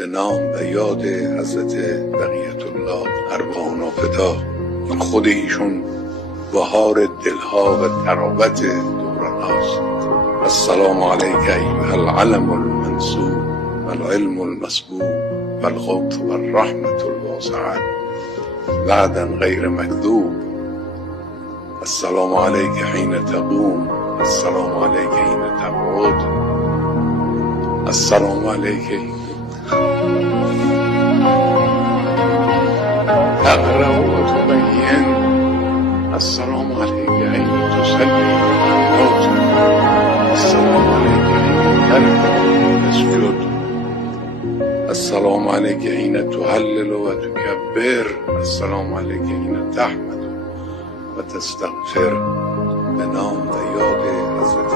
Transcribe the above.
به نام و یاد حضرت بقیت الله ارواحنا فدا. خود ایشون بهار دلها و تراوت دوران هاست. السلام علیک ایها العلم المنصوب و العلم المسبوب و الغوث و الرحمة الواسعة وعدا غیر مکذوب. السلام علیک حین تقوم، السلام علیک حین تقعد، السلام علیک تقرأ و تبین، السلام علیک حین تصلی السلام علیک حین ترکع تسجد، السلام علیک حین تهلل و تکبر، السلام علیک حین تحمد و تستغفر. به نام و یاد حضرت